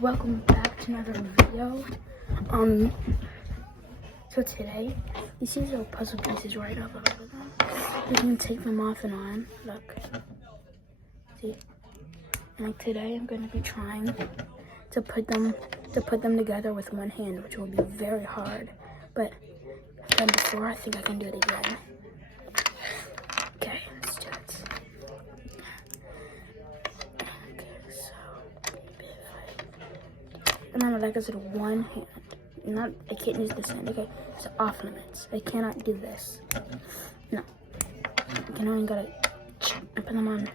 welcome back to another video. So today, you see these little puzzle pieces right up over them? You can take them off and on, look. See? And like today, I'm gonna be trying to put them together with one hand, which will be very hard. But I've done before, I think I can do it again. Okay, let's do it. Remember, like I said, one hand. I can't use this hand. Okay, it's off limits. I cannot do this. No. I can only gotta put them on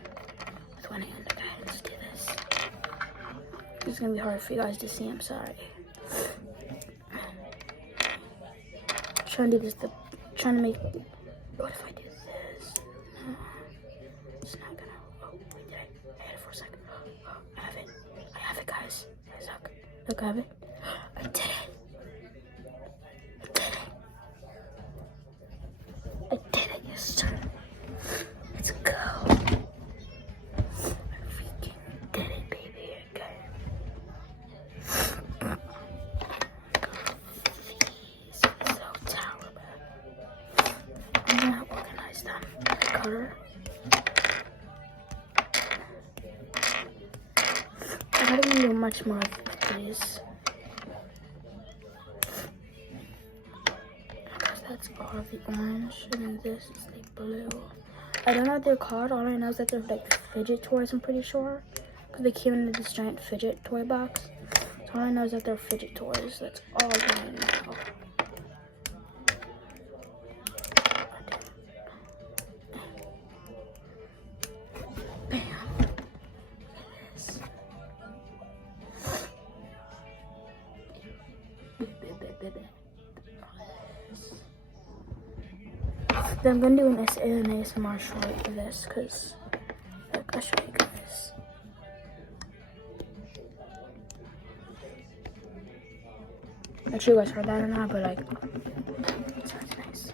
with one hand. Okay, let's do this. It's gonna be hard for you guys to see. I'm sorry. Trying to do this. Trying to make. What if I do this? No, it's not gonna. Oh, wait, did I had it for a second? Oh, I have it. I have it, guys. Guys, look, I have it. I did it. I did it, yes sir. Let's go. I freaking did it, baby. Okay. These are so terrible. I'm gonna organize them. Color. I don't even do much more of these. That's all of the orange, and then this is the blue. I don't know what they're called. All I know is that they're like fidget toys, I'm pretty sure. Because they came in this giant fidget toy box. So all I know is that they're fidget toys. That's all I know. Bam. Then I'm gonna do an ASMR short for this, cause like, I'll show you guys. I'm sure you guys heard that or not, but like, it sounds nice.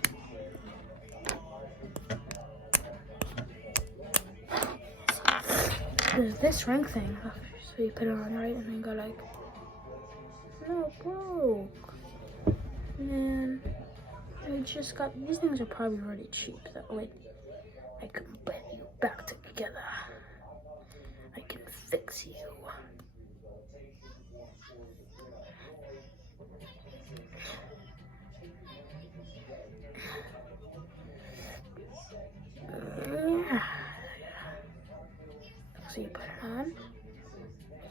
There's this ring thing, so you put it on right, and then go like, no, broke, man. I just got, these things are probably really cheap. That way I can put you back together. I can fix you. So you put it on.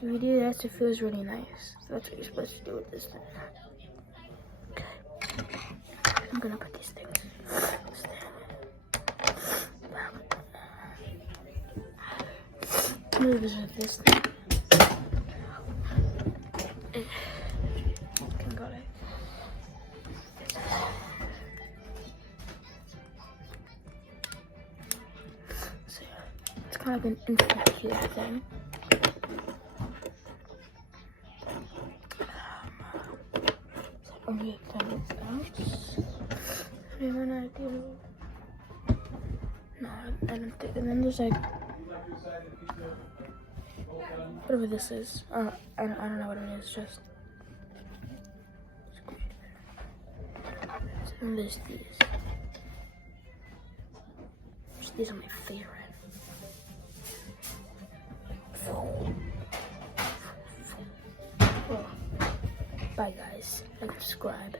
When you do this, it feels really nice. So that's what you're supposed to do with this thing. I'm gonna put these things. Move with this thing. Can go like. So yeah, it's kind of an infinite cute thing. Okay, and then I do. No, I don't think. And then there's like whatever this is. I don't know what it is. Just. And there's these. These are my favorite. Well, bye guys. Like, subscribe.